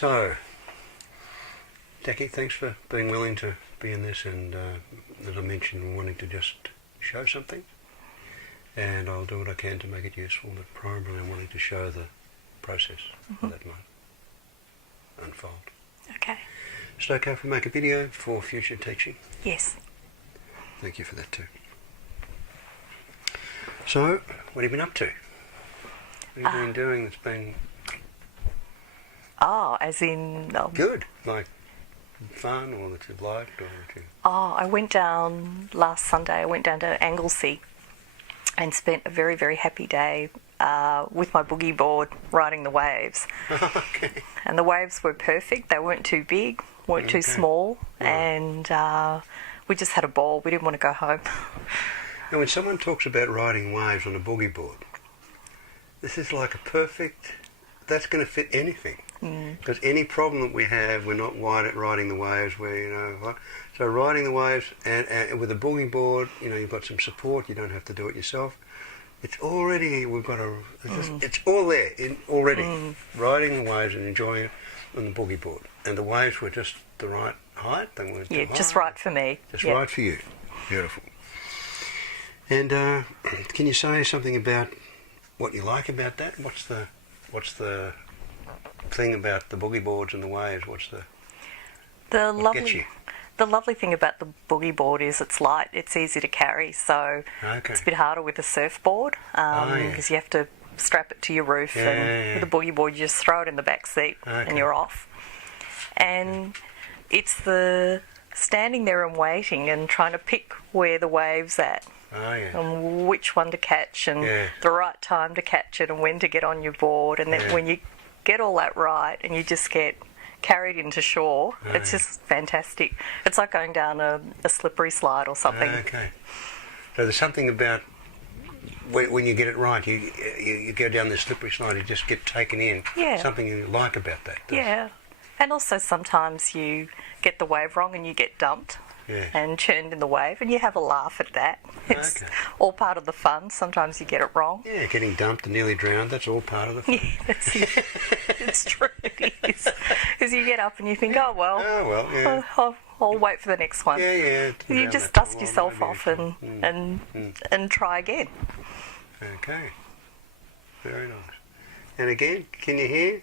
So, Jackie, thanks for being willing to be in this, and as I mentioned, wanting to just show something, and I'll do what I can to make it useful, but primarily I'm wanting to show the process that might unfold. Okay. Is it okay if we make a video for future teaching? Yes. Thank you for that too. So, what have you been up to? What have you been doing that's been as in... good? Like fun, or that you've liked, or that you... I went down last Sunday. I went down to Anglesey and spent a very, very happy day with my boogie board riding the waves. Okay. And the waves were perfect. They weren't too big, weren't too small, and we just had a ball. We didn't want to go home. Now, when someone talks about riding waves on a boogie board, this is like a perfect... That's going to fit anything. Because any problem that we have, we're not wide at riding the waves. So riding the waves and with a boogie board, you've got some support. You don't have to do it yourself. It's already it's all there already. Riding the waves and enjoying it on the boogie board, and the waves were just the right height. They weren't too high. Just right for me. Just right for you. Beautiful. And can you say something about what you like about that? What's the thing about the boogie boards and the waves? What gets you? The lovely thing about the boogie board is it's light, it's easy to carry, so it's a bit harder with a surfboard because you have to strap it to your roof, and with a boogie board you just throw it in the back seat and you're off. And it's the standing there and waiting and trying to pick where the wave's at. And which one to catch, and the right time to catch it, and when to get on your board, and then when you get all that right and you just get carried into shore, it's just fantastic. It's like going down a slippery slide or something. Okay. So there's something about when you get it right, you go down this slippery slide, you just get taken in. Something you like about that. Yeah. And also sometimes you get the wave wrong and you get dumped. And churned in the wave, and you have a laugh at that. It's all part of the fun. Sometimes you get it wrong. Yeah, getting dumped and nearly drowned, that's all part of the fun. Yeah, that's it. It's true, it is. Because you get up and you think, I'll wait for the next one. You just dust yourself off and try again. Okay. Very nice. And again, can you hear?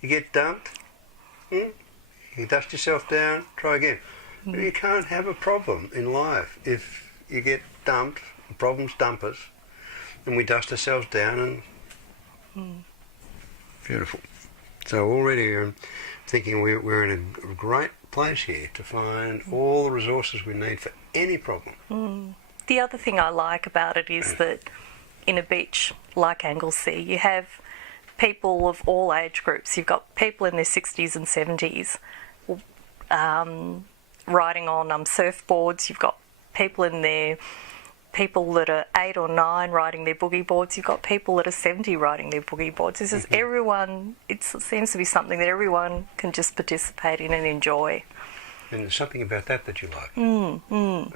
You get dumped, you dust yourself down, try again. You can't have a problem in life if you get dumped. Problems dump us, and we dust ourselves down. And beautiful. So already I'm thinking we're in a great place here to find all the resources we need for any problem. The other thing I like about it is that in a beach like Anglesey, you have people of all age groups. You've got people in their 60s and 70s. Riding on surfboards. You've got people that are 8 or 9 riding their boogie boards. You've got people that are 70 riding their boogie boards. This is everyone. It seems to be something that everyone can just participate in and enjoy. And there's something about that you like.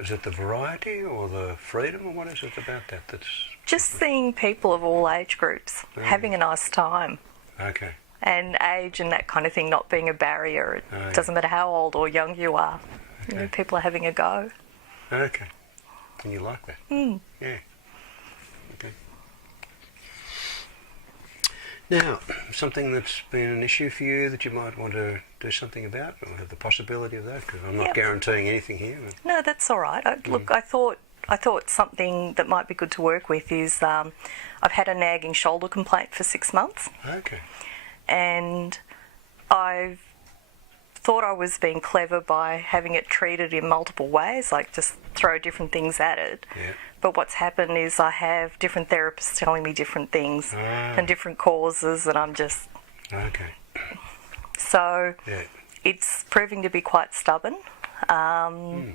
Is it the variety or the freedom, or what is it about that that's... Just seeing people of all age groups having a nice time. Okay. And age and that kind of thing not being a barrier. It doesn't matter how old or young you are. Okay. People are having a go. Okay. And you like that? Yeah. Okay. Now, something that's been an issue for you that you might want to do something about, or have the possibility of that, because I'm not guaranteeing anything here. No, that's all right. Look, I thought something that might be good to work with is I've had a nagging shoulder complaint for 6 months. Okay. And I've thought I was being clever by having it treated in multiple ways, like just throw different things at it. But what's happened is I have different therapists telling me different things and different causes, and I'm just... Okay. So it's proving to be quite stubborn. And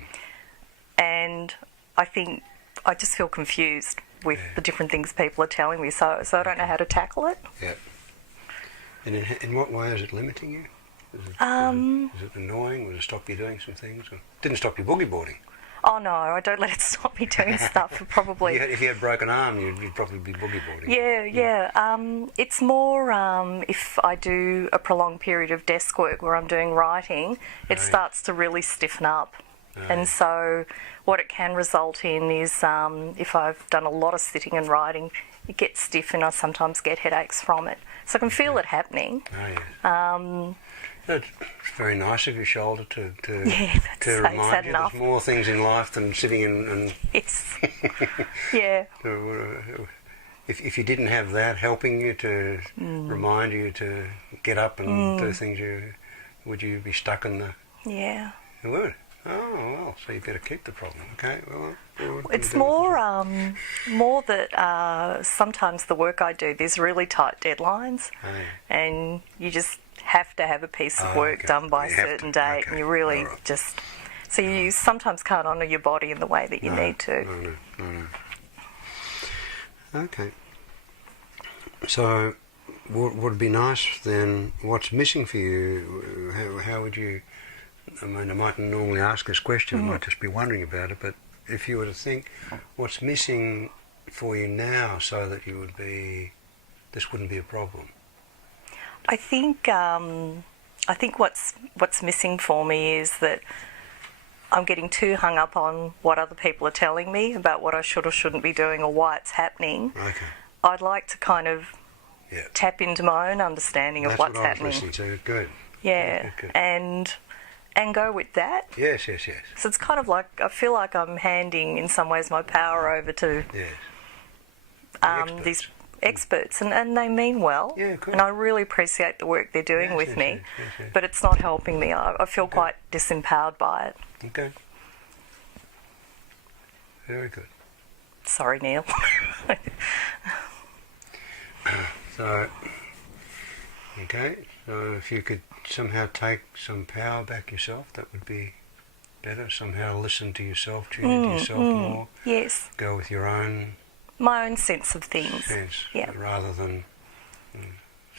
I think I just feel confused with the different things people are telling me, so I don't know how to tackle it. Yeah. And in what way is it limiting you? Is it annoying? Does it stop you doing some things? Or didn't stop you boogie boarding? Oh no, I don't let it stop me doing stuff. Probably. If you had a broken arm, you'd probably be boogie boarding. Yeah. It's more if I do a prolonged period of desk work where I'm doing writing, it starts to really stiffen up. And so what it can result in is if I've done a lot of sitting and writing, it gets stiff and I sometimes get headaches from it. So I can feel it happening. It's very nice of your shoulder to remind you there's more things in life than sitting and Yes. Yeah. If you didn't have that helping you to remind you to get up and do things, would you be stuck in the... Yeah. You would? Oh, well, so you better keep the problem, okay? Well, it's more that sometimes the work I do, there's really tight deadlines, and you just have to have a piece of work done by a certain date, and you really just... So you sometimes can't honour your body in the way that you need to. No. Okay. So, would it be nice then, what's missing for you? How would you... I mean, I mightn't normally ask this question, I might just be wondering about it, but if you were to think, what's missing for you now so that you would be... this wouldn't be a problem? I think what's missing for me is that I'm getting too hung up on what other people are telling me about what I should or shouldn't be doing or why it's happening. Okay. I'd like to kind of tap into my own understanding of what's happening. That's what I was listening to. Good. Yeah, good. And go with that. Yes. So it's kind of like, I feel like I'm handing in some ways my power over to these experts, and they mean well, and I really appreciate the work they're doing with me, but it's not helping me. I feel quite disempowered by it. Okay. Very good. Sorry, Neil. So if you could somehow take some power back yourself, that would be better. Somehow listen to yourself, tune into yourself more. Yes. Go with my own sense of things. Rather than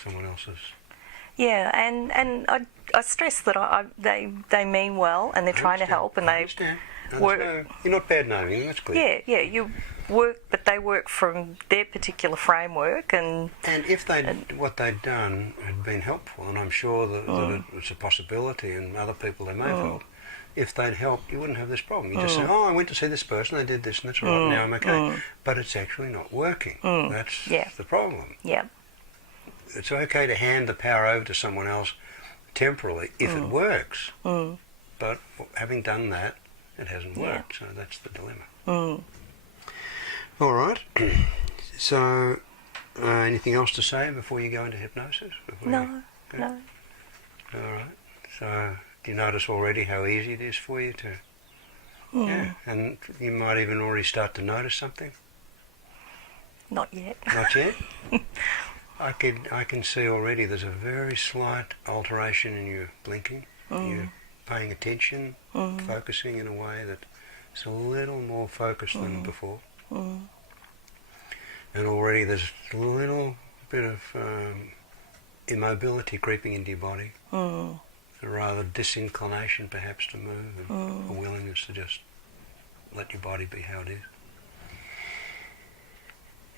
someone else's. Yeah, and I stress that they mean well and they're trying to help and they work. You're not bad knowing them, that's clear. Yeah, you work, but they work from their particular framework and if what they'd done had been helpful, and I'm sure that it was a possibility, and other people they may have helped. If they'd helped, you wouldn't have this problem. You just say, I went to see this person, they did this, and that's right, now I'm okay. But it's actually not working. That's the problem. Yeah. It's okay to hand the power over to someone else temporarily if it works. But having done that, it hasn't worked, so that's the dilemma. All right. So, anything else to say before you go into hypnosis? No. All right. So... do you notice already how easy it is for you to... Yeah, and you might even already start to notice something? Not yet. Not yet? I can see already there's a very slight alteration in your blinking. You're paying attention, focusing in a way that's a little more focused than before. And already there's a little bit of immobility creeping into your body. A rather disinclination perhaps to move, and a willingness to just let your body be how it is.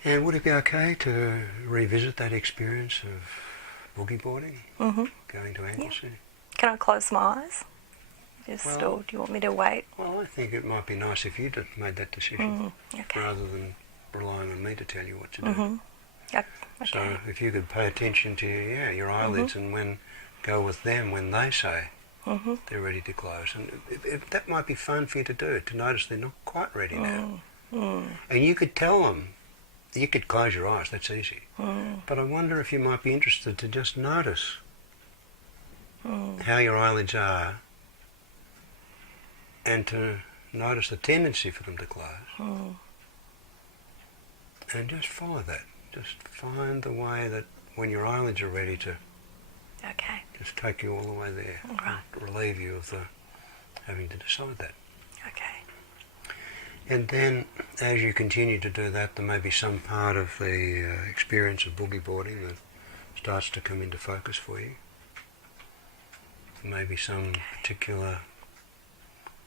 And would it be okay to revisit that experience of boogie boarding, going to Anglesey? Can I close my eyes? Or do you want me to wait? Well, I think it might be nice if you'd made that decision, rather than relying on me to tell you what to do. Okay. So if you could pay attention to your eyelids and go with them when they say they're ready to close. And that might be fun for you to do, to notice they're not quite ready now. And you could tell them, you could close your eyes, that's easy. But I wonder if you might be interested to just notice how your eyelids are, and to notice the tendency for them to close. And just follow that. Just find the way that when your eyelids are ready to just take you all the way there. Right. Relieve you of the having to decide that. Okay. And then as you continue to do that, there may be some part of the experience of boogie boarding that starts to come into focus for you. There may be some particular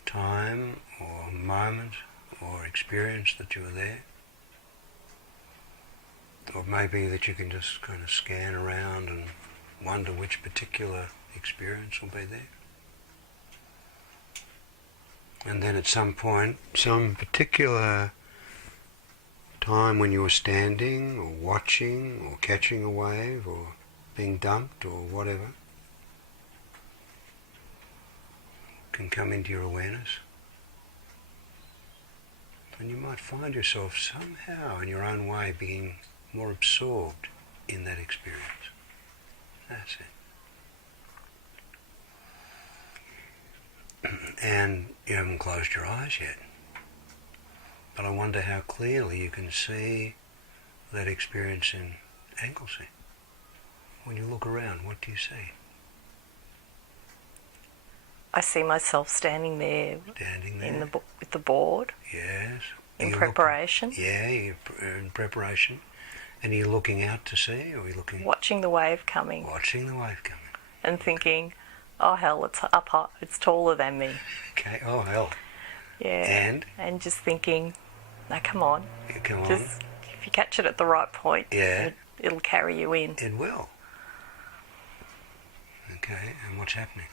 time or moment or experience that you were there. Or maybe that you can just kind of scan around and wonder which particular experience will be there. And then at some point, some particular time when you were standing or watching or catching a wave or being dumped or whatever, can come into your awareness. And you might find yourself somehow in your own way being more absorbed in that experience. That's it. And you haven't closed your eyes yet. But I wonder how clearly you can see that experience in Anglesey. When you look around, what do you see? I see myself standing there. Standing there. With the board. Yes. In preparation. You're in preparation. And are you looking out to sea, or are you looking... Watching the wave coming. Watching the wave coming. And thinking, oh hell, it's up high, it's taller than me. Okay, oh hell. Yeah. And just thinking, no, come on. Yeah, come on. Just, if you catch it at the right point, yeah, it'll carry you in. It will. Okay, and what's happening?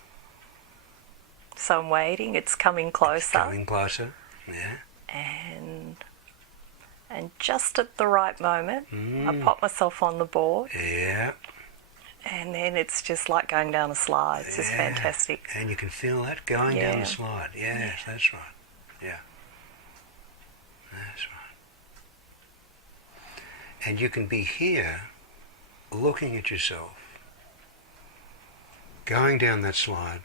So I'm waiting, it's coming closer. It's coming closer, yeah. And just at the right moment, I pop myself on the board. Yeah. And then it's just like going down a slide. It's just fantastic. And you can feel that going down the slide. Yes, that's right. Yeah. That's right. And you can be here looking at yourself, going down that slide,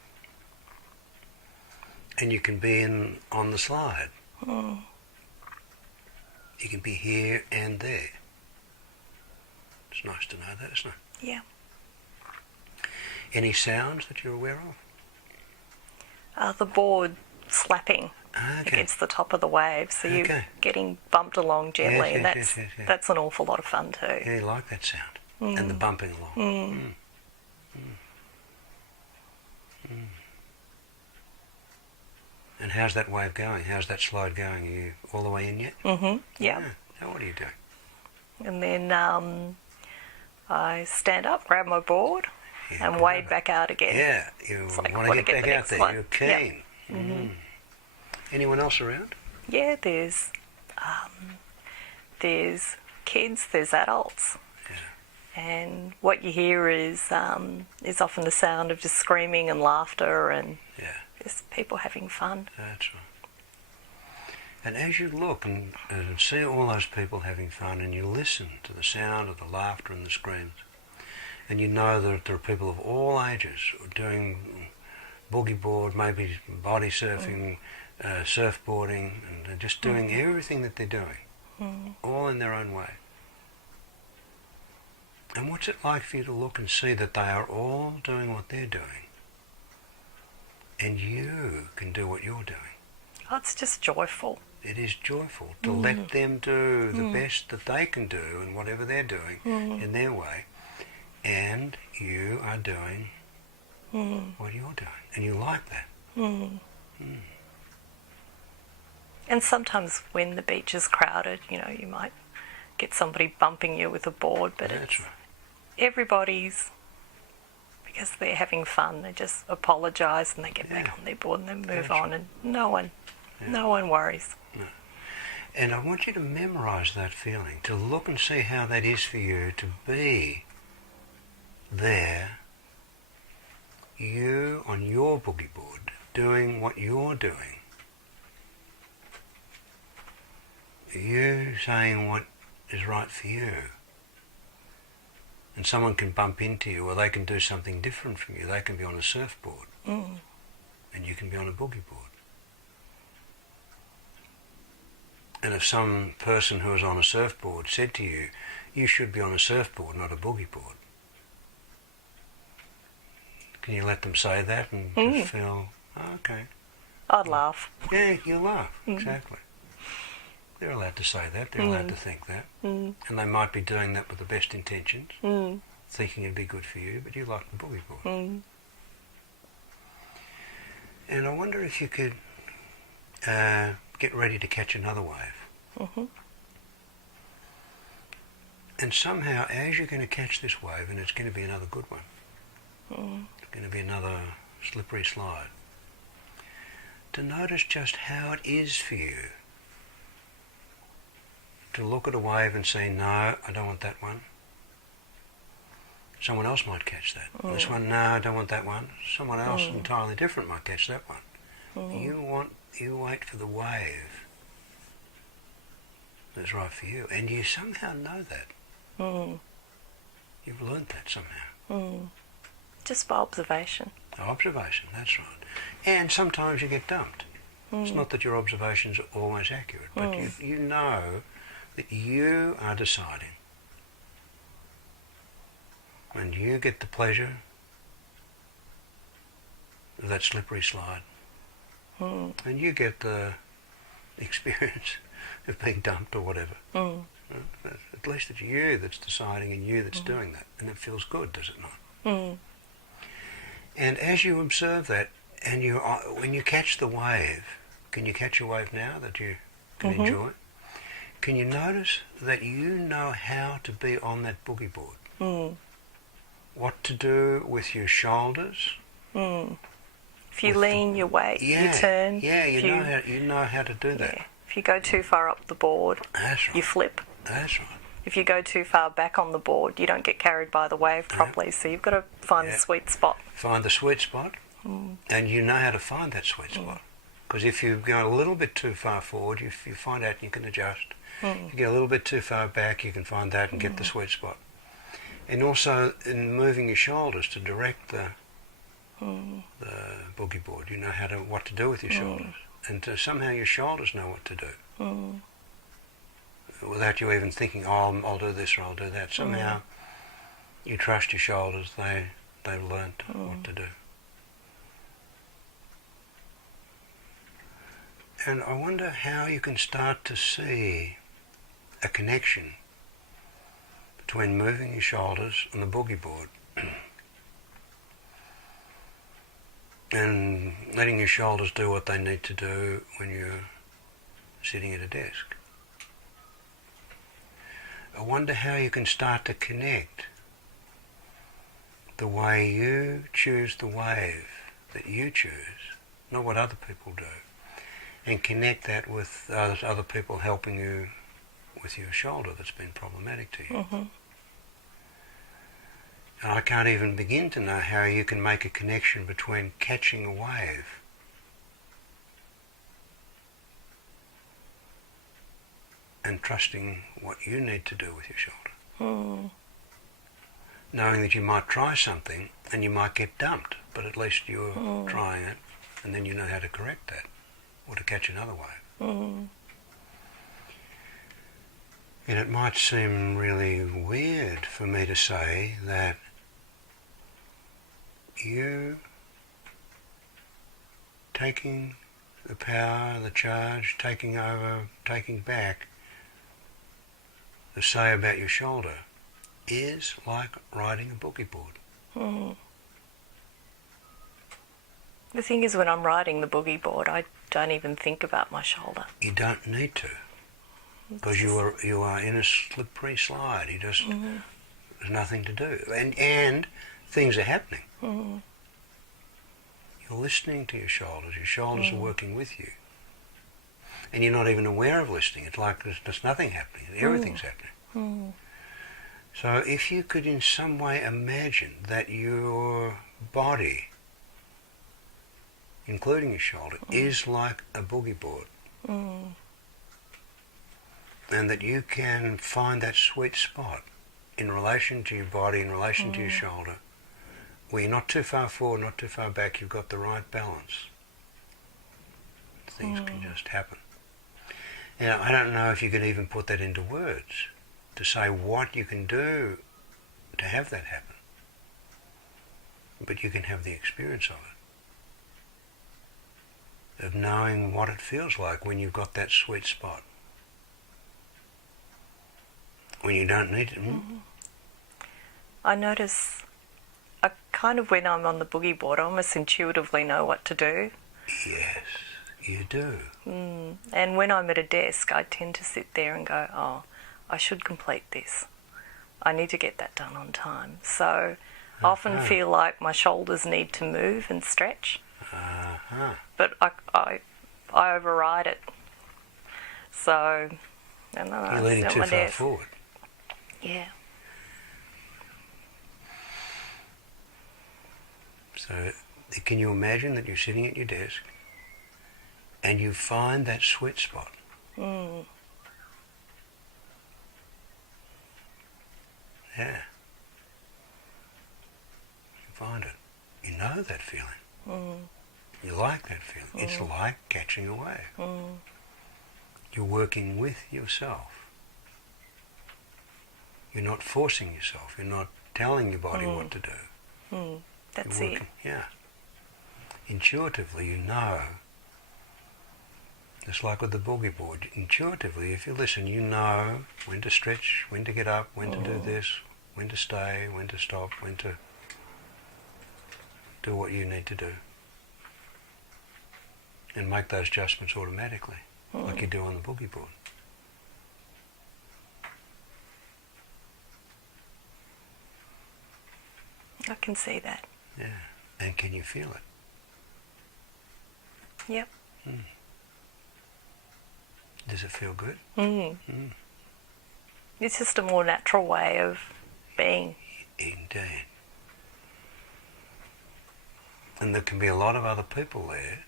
and you can be on the slide. Mm. You can be here and there. It's nice to know that, isn't it? Yeah. Any sounds that you're aware of? The board slapping against the top of the wave, so you're getting bumped along gently, and that's an awful lot of fun too. Yeah, you like that sound, and the bumping along. And how's that wave going? How's that slide going? Are you all the way in yet? Mm-hmm. Yeah. Now what are you doing? And then I stand up, grab my board, and wade back out again. Yeah, you want to get back out there. You're keen. Yeah. Mm-hmm. Anyone else around? Yeah, there's kids, there's adults. Yeah. And what you hear is often the sound of just screaming and laughter and just people having fun. That's right. And as you look and see all those people having fun, and you listen to the sound of the laughter and the screams, and you know that there are people of all ages doing boogie board, maybe body surfing, surfboarding, and they're just doing everything that they're doing, all in their own way. And what's it like for you to look and see that they are all doing what they're doing, and you can do what you're doing? Oh, it's just joyful. It is joyful to let them do the best that they can do in whatever they're doing in their way, and you are doing what you're doing, and you like that. And sometimes when the beach is crowded, you might get somebody bumping you with a board, but everybody's, because they're having fun, they just apologise and they get back on their board and they move on, and no one worries. No. And I want you to memorise that feeling, to look and see how that is for you to be there, you on your boogie board, doing what you're doing. You saying what is right for you. And someone can bump into you, or they can do something different from you. They can be on a surfboard, and you can be on a boogie board. And if some person who is on a surfboard said to you, you should be on a surfboard, not a boogie board, can you let them say that and just feel, okay? I'd laugh. Yeah, you'll laugh, exactly. They're allowed to say that, they're allowed to think that. And they might be doing that with the best intentions, thinking it'd be good for you, but you like the boogie board. And I wonder if you could get ready to catch another wave. Mm-hmm. And somehow, as you're going to catch this wave, and it's going to be another good one, it's going to be another slippery slide, to notice just how it is for you to look at a wave and say, no, I don't want that one. Someone else might catch that. This one, no, I don't want that one. Someone else entirely different might catch that one. You wait for the wave that's right for you, and you somehow know that. You've learnt that somehow. Just by observation. Observation, that's right. And sometimes you get dumped. It's not that your observations are always accurate, but you know that you are deciding. And you get the pleasure of that slippery slide. And you get the experience of being dumped or whatever. At least it's you that's deciding and you that's doing that. And it feels good, does it not? And as you observe that, and when you catch the wave, can you catch a wave now that you can enjoy? Can you notice that you know how to be on that boogie board? What to do with your shoulders? If you lean your weight, you turn. Yeah, you know how to do that. Yeah. If you go too far up the board, That's right. you flip. That's right. If you go too far back on the board, you don't get carried by the wave properly. So you've got to find the sweet spot. Find the sweet spot, and you know how to find that sweet spot. Because if you go a little bit too far forward, you find out and you can adjust. If you get a little bit too far back, you can find that and get the sweet spot. And also in moving your shoulders to direct the boogie board, you know what to do with your shoulders, and somehow your shoulders know what to do. Without you even thinking, oh, I'll do this or I'll do that. Somehow you trust your shoulders, they've learnt what to do. And I wonder how you can start to see a connection between moving your shoulders on the boogie board and letting your shoulders do what they need to do when you're sitting at a desk. I wonder how you can start to connect the way you choose the wave that you choose, not what other people do, and connect that with other people helping you with your shoulder that's been problematic to you. And I can't even begin to know how you can make a connection between catching a wave and trusting what you need to do with your shoulder. Knowing that you might try something and you might get dumped, but at least you're trying it, and then you know how to correct that or to catch another wave. And it might seem really weird for me to say that you taking the power, the charge, taking over, taking back, the say about your shoulder is like riding a boogie board. The thing is, when I'm riding the boogie board, I don't even think about my shoulder. You don't need to, because you are in a slippery slide. You just there's nothing to do, and things are happening. You're listening to your shoulders. Your shoulders are working with you, and you're not even aware of listening. It's like there's nothing happening. Everything's happening. So if you could in some way imagine that your body, including your shoulder, is like a boogie board, and that you can find that sweet spot in relation to your body, in relation to your shoulder, where you're not too far forward, not too far back, you've got the right balance. Things can just happen. Now, I don't know if you can even put that into words, to say what you can do to have that happen. But you can have the experience of it, of knowing what it feels like when you've got that sweet spot, when you don't need it. I notice, when I'm on the boogie board, I almost intuitively know what to do. Yes, You do. And when I'm at a desk, I tend to sit there and go, oh, I should complete this. I need to get that done on time. So I often feel like my shoulders need to move and stretch. But I override it. So, and then you're leaning too far forward. Yeah. So can you imagine that you're sitting at your desk and you find that sweet spot? Yeah. You find it. You know that feeling. You like that feeling. It's like catching a wave. You're working with yourself. You're not forcing yourself. You're not telling your body what to do. That's it. Yeah. Intuitively, you know. Just like with the boogie board. Intuitively, if you listen, you know when to stretch, when to get up, when to do this, when to stay, when to stop, when to do what you need to do. And make those adjustments automatically, like you do on the boogie board. I can see that. Yeah. And can you feel it? Yep. Does it feel good? It's just a more natural way of being. Indeed. And there can be a lot of other people there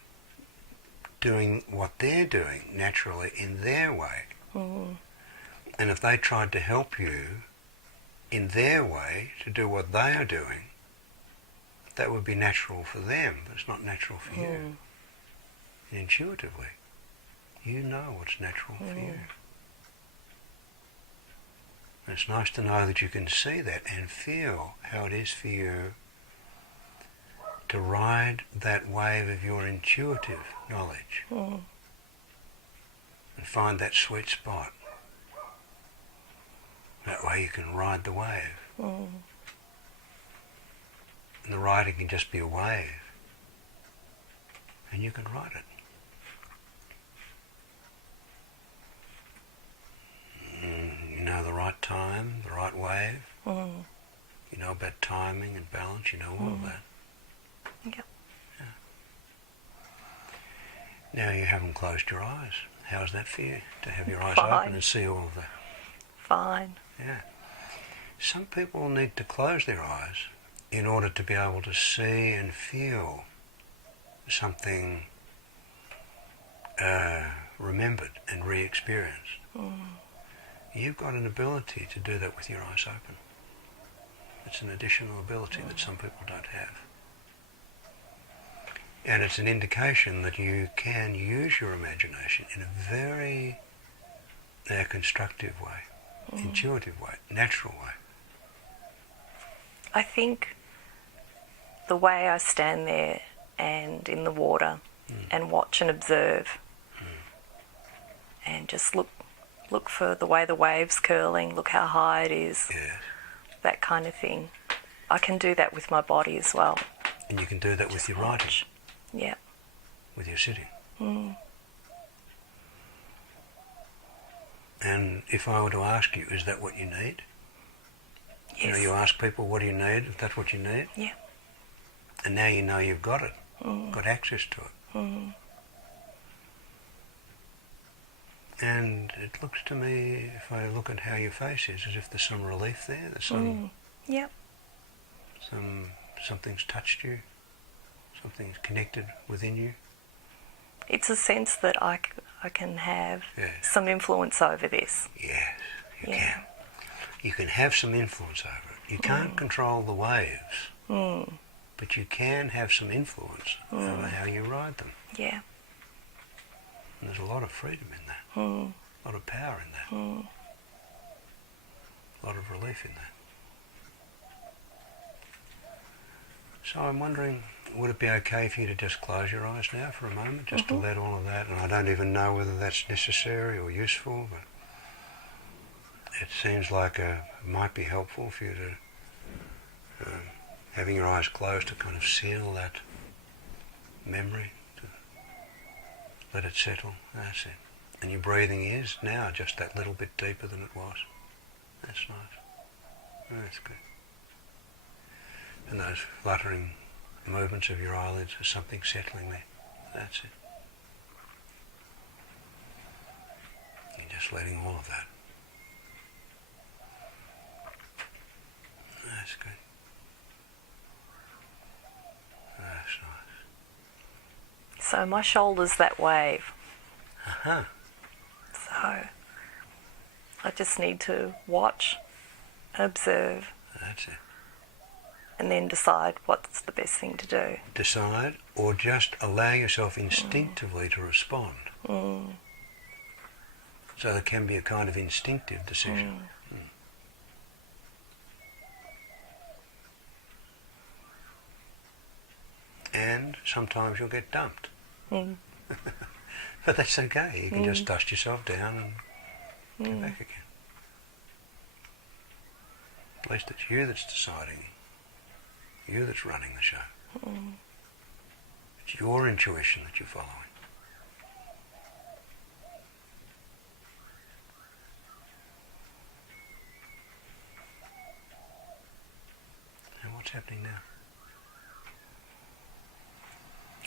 doing what they're doing naturally in their way. And if they tried to help you in their way to do what they are doing, that would be natural for them, but it's not natural for you. And intuitively, you know what's natural for you. And it's nice to know that you can see that and feel how it is for you to ride that wave of your intuitive knowledge and find that sweet spot. That way you can ride the wave. And the riding can just be a wave. And you can ride it. You know the right time, the right wave. You know about timing and balance, you know all of that. Yep. Yeah. Now you haven't closed your eyes. How's that for you, to have your eyes open and see all of that? Fine. Yeah. Some people need to close their eyes in order to be able to see and feel something remembered and re-experienced. You've got an ability to do that with your eyes open. It's an additional ability that some people don't have. And it's an indication that you can use your imagination in a very constructive way, intuitive way, natural way. I think the way I stand there and in the water and watch and observe and just look for the way the wave's curling, look how high it is, that kind of thing. I can do that with my body as well. And you can do that with your writing. Yeah. With your sitting. And if I were to ask you, is that what you need? Yes. You know, you ask people, what do you need, if that's what you need? Yeah. And now you know you've got it, got access to it. And it looks to me, if I look at how your face is, as if there's some relief there, there's some... Yep. Something's touched you, something's connected within you. It's a sense that I can have some influence over this. Yes, you can. You can have some influence over it. You can't control the waves, but you can have some influence over how you ride them. Yeah. And there's a lot of freedom in that, a lot of power in that, a lot of relief in that. So I'm wondering, would it be okay for you to just close your eyes now for a moment, just to let all of that, and I don't even know whether that's necessary or useful, but it seems like it might be helpful for you to, having your eyes closed, to kind of seal that memory, Let it settle. That's it. And your breathing is now just that little bit deeper than it was. That's nice. That's good. And those fluttering movements of your eyelids are something settling there. That's it. You're just letting all of that. That's good. That's nice. So my shoulder's that wave. Uh-huh. So I just need to watch, observe, That's it. and then decide what's the best thing to do. Decide, or just allow yourself instinctively to respond. Mm. So there can be a kind of instinctive decision. And sometimes you'll get dumped. Mm. But that's okay. You can just dust yourself down and get back again. At least it's you that's deciding. You that's running the show. It's your intuition that you're following. And what's happening now?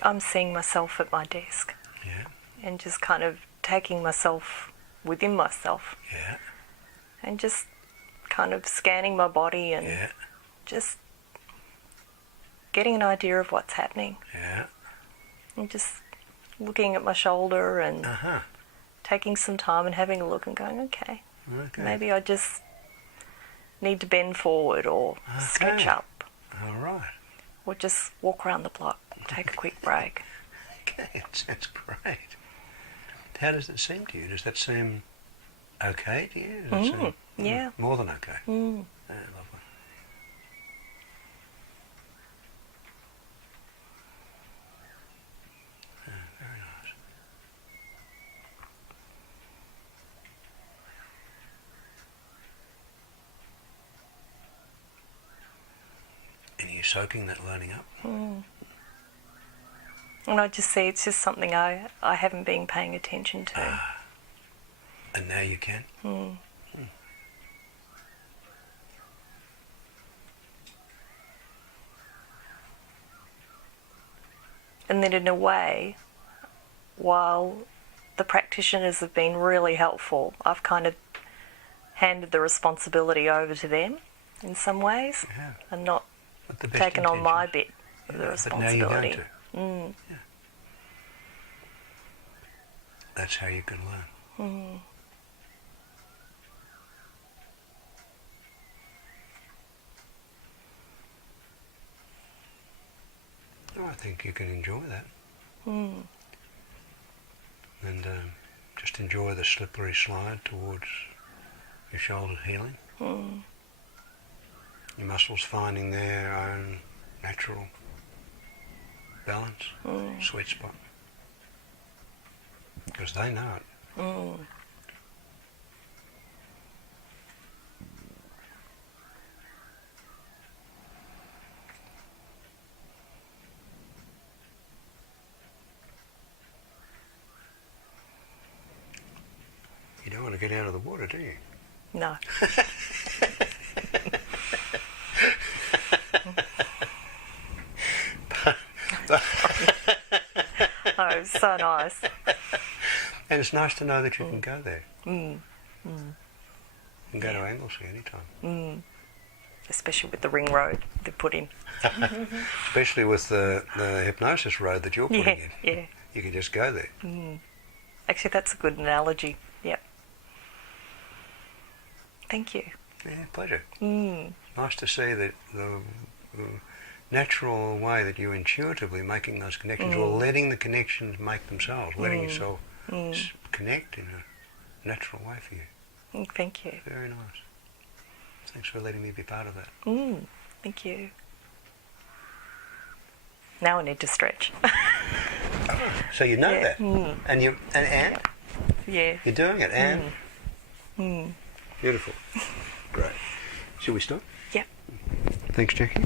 I'm seeing myself at my desk. Yeah. And just kind of taking myself within myself. Yeah. And just kind of scanning my body and just getting an idea of what's happening. Yeah. And just looking at my shoulder and taking some time and having a look and going, okay, maybe I just need to bend forward or stretch up. All right. Or just walk around the block, take a quick break. Okay, that sounds great. How does it seem to you? Does that seem okay to you? Does it seem, yeah. More than okay? Mm. Yeah, lovely. Yeah, very nice. And are you soaking that learning up? And I just see it's just something I haven't been paying attention to. And now you can? And then in a way, while the practitioners have been really helpful, I've kind of handed the responsibility over to them in some ways and not taken on my bit of the responsibility. But now you're going to. Yeah. That's how you can learn. Oh, I think you can enjoy that. And just enjoy the slippery slide towards your shoulders healing. Your muscles finding their own natural balance, sweet spot. Because they know it. You don't want to get out of the water, do you? No. Oh, it's so nice. And it's nice to know that you can go there. You can go to Anglesey anytime. Especially with the ring road they put in. Especially with the hypnosis road that you're putting in. Yeah. You can just go there. Actually, that's a good analogy. Yep. Thank you. Yeah, pleasure. Nice to see that the natural way that you're intuitively making those connections, or letting the connections make themselves, letting yourself connect in a natural way for you. Thank you. Very nice. Thanks for letting me be part of that. Thank you. Now I need to stretch. So you know that, and you and Yeah. you're doing it, and beautiful. Great. Shall we stop? Yep. Thanks, Jackie.